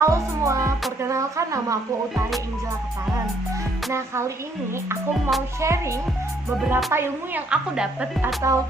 Halo semua, perkenalkan nama aku Utari Angela Ketaran. Nah, kali ini aku mau sharing beberapa ilmu yang aku dapat atau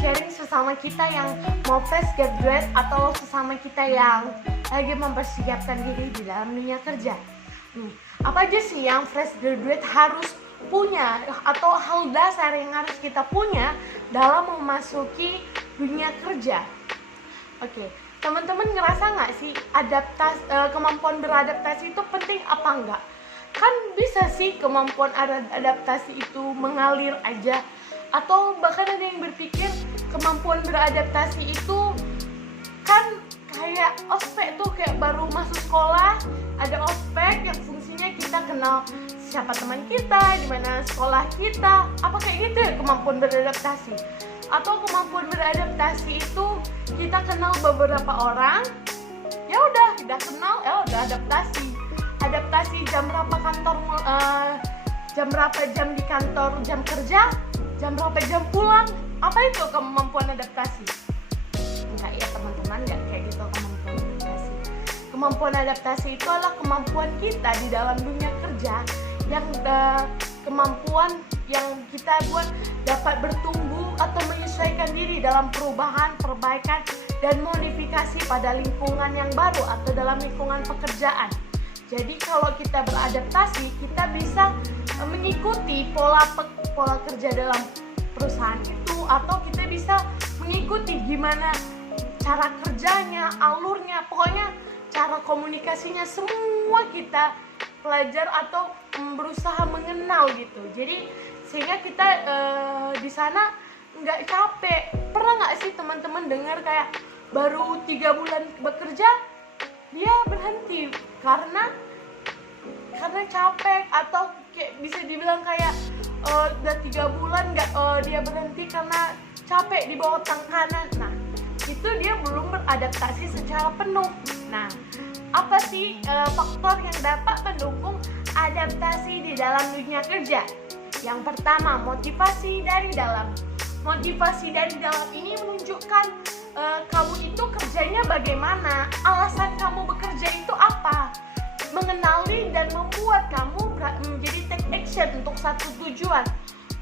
sharing sesama kita yang mau fresh graduate atau sesama kita yang lagi mempersiapkan diri di dalam dunia kerja. Nih, apa aja sih yang fresh graduate harus punya atau hal dasar yang harus kita punya dalam memasuki dunia kerja? Oke, teman-teman ngerasa nggak sih kemampuan beradaptasi itu penting apa enggak? Kan bisa sih kemampuan adaptasi itu mengalir aja, atau bahkan ada yang berpikir kemampuan beradaptasi itu kan kayak ospek tuh, kayak baru masuk sekolah ada ospek yang fungsinya kita kenal siapa teman kita, di mana sekolah kita, apa kayak gitu ya kemampuan beradaptasi? Atau kemampuan beradaptasi itu kita kenal beberapa orang, ya udah kita kenal, ya udah adaptasi jam berapa kantor, jam berapa jam di kantor, jam kerja, jam berapa jam pulang, apa itu kemampuan adaptasi? Enggak ya teman-teman, enggak kayak gitu kemampuan adaptasi. Kemampuan adaptasi itu adalah kemampuan kita di dalam dunia kerja yang kemampuan yang kita buat dapat bertumbuh atau menyesuaikan diri dalam perubahan, perbaikan, dan modifikasi pada lingkungan yang baru atau dalam lingkungan pekerjaan. Jadi kalau kita beradaptasi, kita bisa mengikuti pola kerja dalam perusahaan itu, atau kita bisa mengikuti gimana cara kerjanya, alurnya, pokoknya cara komunikasinya, semua kita pelajar atau berusaha mengenal gitu. Jadi sehingga kita di sana nggak capek. Pernah nggak sih teman-teman dengar kayak baru 3 bulan bekerja dia berhenti karena capek, atau kayak bisa dibilang kayak udah 3 bulan dia berhenti karena capek di bawah tekanan. Nah, itu dia belum beradaptasi secara penuh. Nah, apa sih faktor yang dapat mendukung adaptasi di dalam dunia kerja? Yang pertama, motivasi dari dalam. Motivasi dari dalam ini menunjukkan kamu itu kerjanya bagaimana, alasan kamu bekerja itu apa, mengenali dan membuat kamu menjadi take action untuk satu tujuan.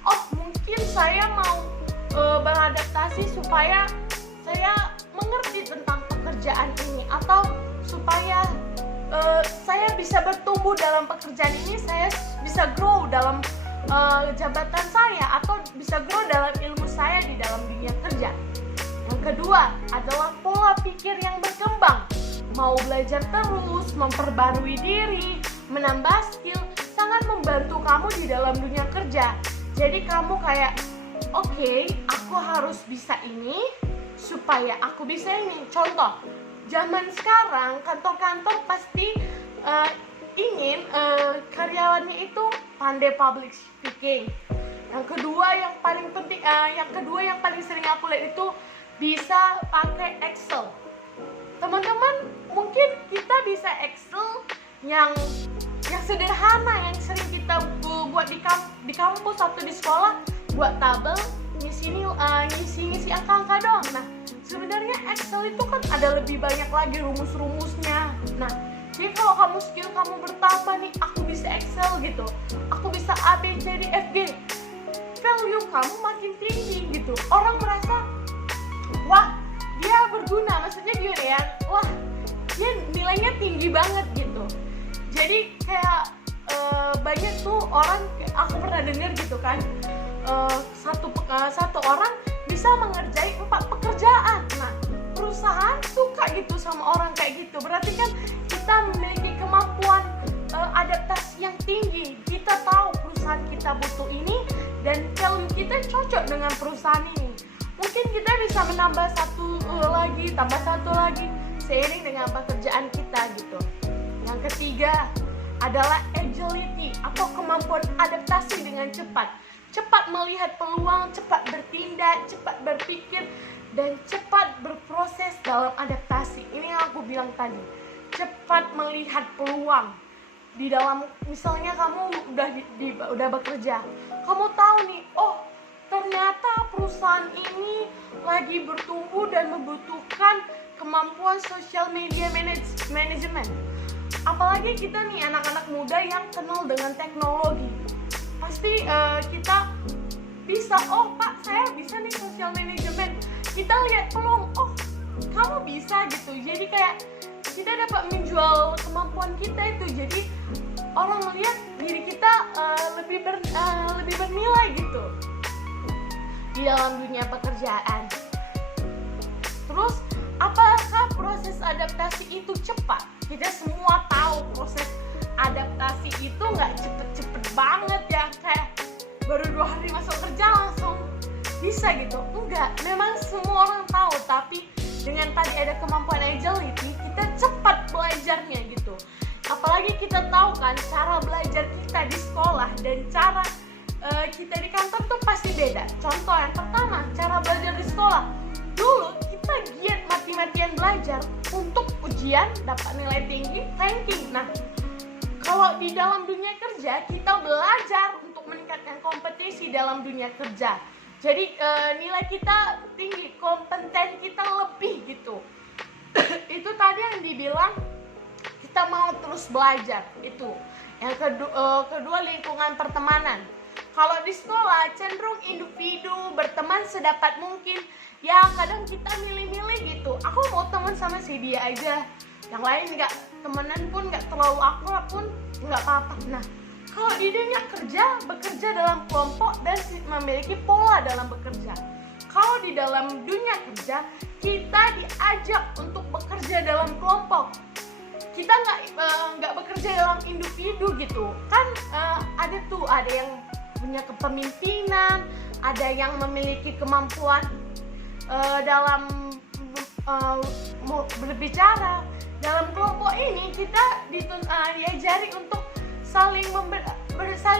Oh, mungkin saya mau beradaptasi supaya saya mengerti tentang pekerjaan ini, atau supaya saya bisa bertumbuh dalam pekerjaan ini, saya bisa grow dalam jabatan saya, atau bisa grow dalam ilmu saya di dalam dunia kerja. Yang kedua adalah pola pikir yang berkembang. Mau belajar terus, memperbarui diri, menambah skill, sangat membantu kamu di dalam dunia kerja. Jadi kamu kayak, oke, aku harus bisa ini supaya aku bisa ini. Contoh, zaman sekarang kantor-kantor pasti ingin karyawannya itu pandai public speaking. Yang kedua yang paling sering aku lihat itu bisa pakai Excel. Teman-teman, mungkin kita bisa Excel yang sederhana, yang sering kita buat di kampus atau di sekolah, buat tabel, ngisi angka-angka doang. Nah, sebenarnya Excel itu kan ada lebih banyak lagi rumus-rumusnya. Nah, jadi kalau skill kamu bertambah nih, aku bisa Excel gitu, aku bisa A, B, C, D, F, G, value kamu makin tinggi gitu. Orang merasa, wah, dia berguna, maksudnya gimana ya, wah, dia nilainya tinggi banget gitu. Jadi kayak banyak tuh orang, aku pernah dengar gitu kan, satu orang bisa mengerjain 4 pekerjaan. Nah, perusahaan suka gitu sama orang kayak gitu. Berarti kan kita memiliki kemampuan adaptasi yang tinggi. Kita tahu perusahaan kita butuh ini dan value kita cocok dengan perusahaan ini. Mungkin kita bisa menambah tambah satu lagi seiring dengan pekerjaan kita gitu. Yang ketiga adalah agility atau kemampuan adaptasi dengan cepat. Cepat melihat peluang, cepat bertindak, cepat berpikir, dan cepat berproses dalam adaptasi. Ini yang aku bilang tadi, cepat melihat peluang di dalam, misalnya kamu udah bekerja, kamu tahu nih, oh ternyata perusahaan ini lagi bertumbuh dan membutuhkan kemampuan social media management. Apalagi kita nih anak-anak muda yang kenal dengan teknologi, pasti kita bisa, oh Pak saya bisa nih social management, kita lihat peluang, oh kamu bisa gitu. Jadi kayak kita dapat menjual kemampuan kita itu, jadi orang melihat diri kita lebih bernilai gitu di dalam dunia pekerjaan. Terus apakah proses adaptasi itu cepat? Kita semua tahu proses adaptasi itu nggak cepet-cepet banget ya, kayak baru 2 hari masuk kerja langsung bisa gitu. Enggak, memang semua orang tahu, tapi dengan tadi ada kemampuan agility, kita cepat belajarnya gitu. Apalagi kita tahu kan cara belajar kita di sekolah dan cara kita di kantor tuh pasti beda. Contoh yang pertama, cara belajar di sekolah. Dulu kita giat mati-matian belajar untuk ujian dapat nilai tinggi, ranking. Nah, kalau di dalam dunia kerja kita belajar untuk meningkatkan kompetisi dalam dunia kerja. Jadi nilai kita tinggi, kompeten kita lebih gitu. Itu tadi yang dibilang kita mau terus belajar itu. Yang kedua lingkungan pertemanan. Kalau di sekolah cenderung individu berteman sedapat mungkin. Ya kadang kita milih-milih gitu. Aku mau teman sama si dia aja. Yang lain nggak, temenan pun nggak terlalu akrab pun nggak apa-apa. Nah, kalau di dunia kerja, bekerja dalam kelompok dan memiliki pola dalam bekerja. Kalau di dalam dunia kerja, kita diajak untuk bekerja dalam kelompok. Kita nggak bekerja dalam individu gitu. Kan ada yang punya kepemimpinan, ada yang memiliki kemampuan dalam berbicara. Dalam kelompok ini kita diajari untuk saling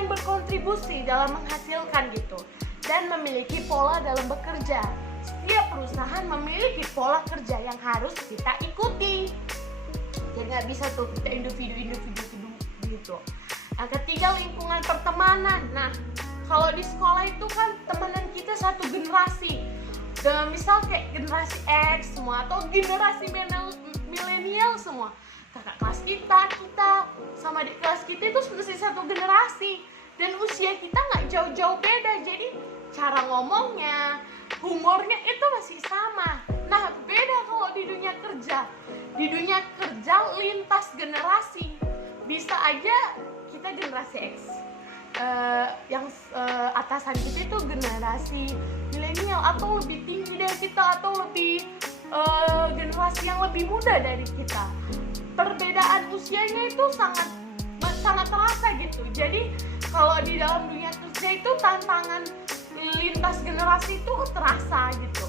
berkontribusi dalam menghasilkan gitu, dan memiliki pola dalam bekerja. Setiap perusahaan memiliki pola kerja yang harus kita ikuti. Jadi nggak bisa tuh kita individu gitu. Yang ketiga lingkungan pertemanan. Nah, kalau di sekolah itu kan temenan kita satu generasi. Misal kayak generasi X semua atau generasi milenial semua. Kakak kelas kita sama di kelas kita itu masih satu generasi, dan usia kita nggak jauh-jauh beda. Jadi cara ngomongnya, humornya itu masih sama. Nah, beda kalau di dunia kerja. Di dunia kerja lintas generasi. Bisa aja kita generasi X, yang atasan kita itu generasi milenial atau lebih tinggi dari kita, atau lebih generasi yang lebih muda dari kita. Perbedaan usianya itu sangat terasa gitu. Jadi kalau di dalam dunia kerja itu tantangan lintas generasi itu terasa gitu.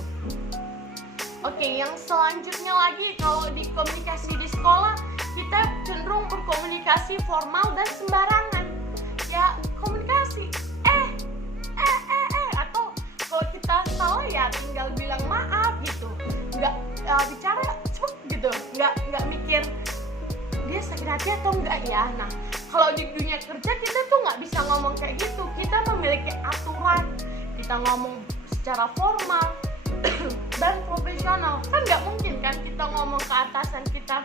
Oke, yang selanjutnya lagi, kalau di komunikasi di sekolah kita cenderung berkomunikasi formal dan sembarangan. Ya komunikasi atau kalau kita salah ya tinggal bilang maaf gitu. Nggak bicara cepet gitu, nggak mikir dia sakit hati atau enggak ya. Nah, kalau di dunia kerja kita tuh nggak bisa ngomong kayak gitu. Kita memiliki aturan, kita ngomong secara formal dan profesional. Kan nggak mungkin kan kita ngomong ke atasan kita,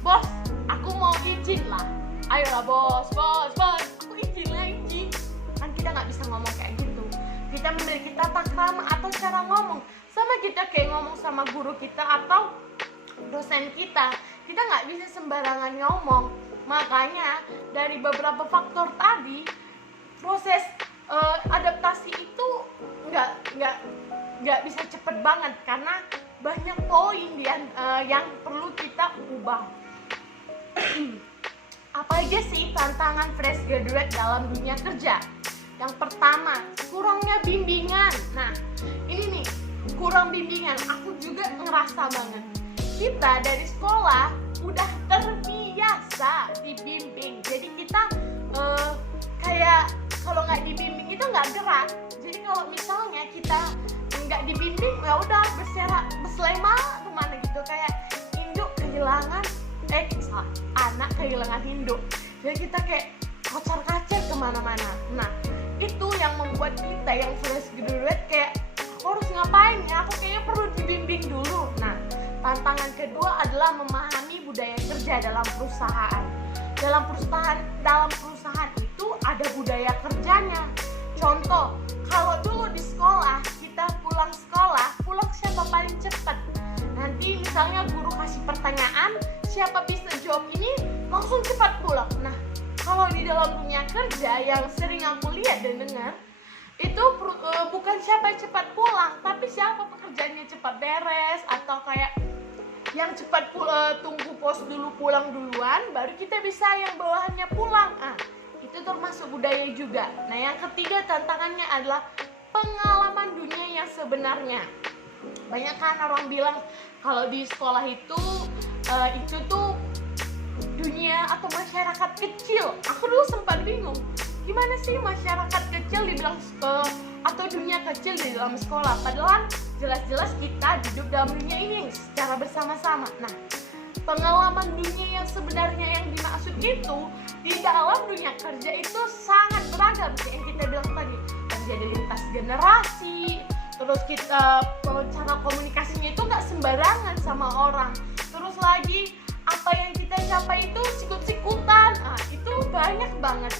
bos, aku mau izin lah. Ayolah bos, aku izin lagi. Kan kita nggak bisa ngomong kayak gitu. Kita memiliki tata krama atau cara ngomong. Sama kita kayak ngomong sama guru kita atau dosen kita. Kita nggak bisa sembarangan ngomong. Makanya dari beberapa faktor tadi, proses adaptasi itu nggak bisa cepet banget, karena banyak poin yang perlu kita ubah. Apa aja sih tantangan fresh graduate dalam dunia kerja? Yang pertama, kurangnya bimbingan. Nah, ini nih, kurang bimbingan. Aku juga ngerasa banget. Kita dari sekolah udah terbiasa dibimbing. Jadi kita kayak kalau nggak dibimbing itu nggak gerak. Jadi kalau misalnya kita nggak dibimbing, ya udah berselema kemana gitu, kayak induk kehilangan anak kehilangan induk. Jadi kita kayak kocar-kacir kemana-mana. Nah, itu yang membuat kita yang fresh graduate kayak aku harus ngapain ya, aku kayaknya perlu dibimbing dulu. Nah, tantangan kedua adalah memahami budaya kerja dalam perusahaan. Dalam perusahaan itu ada budaya kerjanya. Contoh, kalau dulu di sekolah, kita pulang siapa paling cepat. Nanti misalnya guru kasih pertanyaan, siapa bisa jawab ini, langsung cepat pulang. Nah, kalau di dalam dunia kerja yang sering aku lihat dan dengar, itu bukan siapa cepat pulang, tapi siapa pekerjaannya cepat beres, atau kayak yang cepat tunggu pos dulu pulang duluan, baru kita bisa yang bawahannya pulang. Itu termasuk budaya juga. Nah, yang ketiga tantangannya adalah pengalaman dunia yang sebenarnya. Banyak kan orang bilang kalau di sekolah itu tuh dunia atau masyarakat kecil. Aku dulu sempat bingung, gimana sih masyarakat kecil dibilang atau dunia kecil di dalam sekolah, padahal jelas-jelas kita duduk dalam dunia ini secara bersama-sama. Nah, pengalaman dunia yang sebenarnya yang dimaksud itu di dalam dunia kerja itu sangat beragam, yang kita bilang tadi, terjadi lintas generasi, terus kita cara komunikasinya itu nggak sembarangan sama orang, terus lagi apa yang kita capai itu sikut-sikutan, itu banyak banget.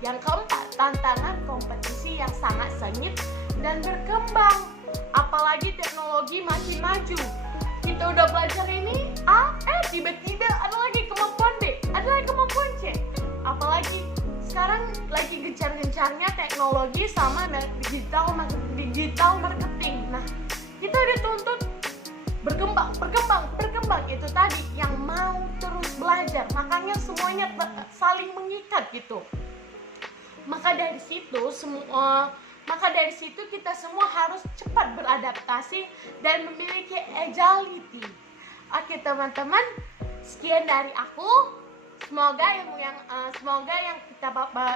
Yang keempat, tantangan kompetisi yang sangat sengit dan berkembang, apalagi teknologi makin maju. Kita udah belajar ini A, tiba-tiba ada lagi kemampuan B, ada lagi kemampuan C. Apalagi sekarang lagi gencar-gencarnya teknologi sama digital marketing. Nah, kita dituntut berkembang. Itu tadi yang mau terus belajar. Makanya semuanya saling mengikat gitu. Maka dari situ kita semua harus cepat beradaptasi dan memiliki agility. Oke teman-teman, sekian dari aku. Semoga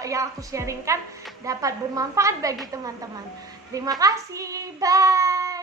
yang aku sharingkan dapat bermanfaat bagi teman-teman. Terima kasih, bye.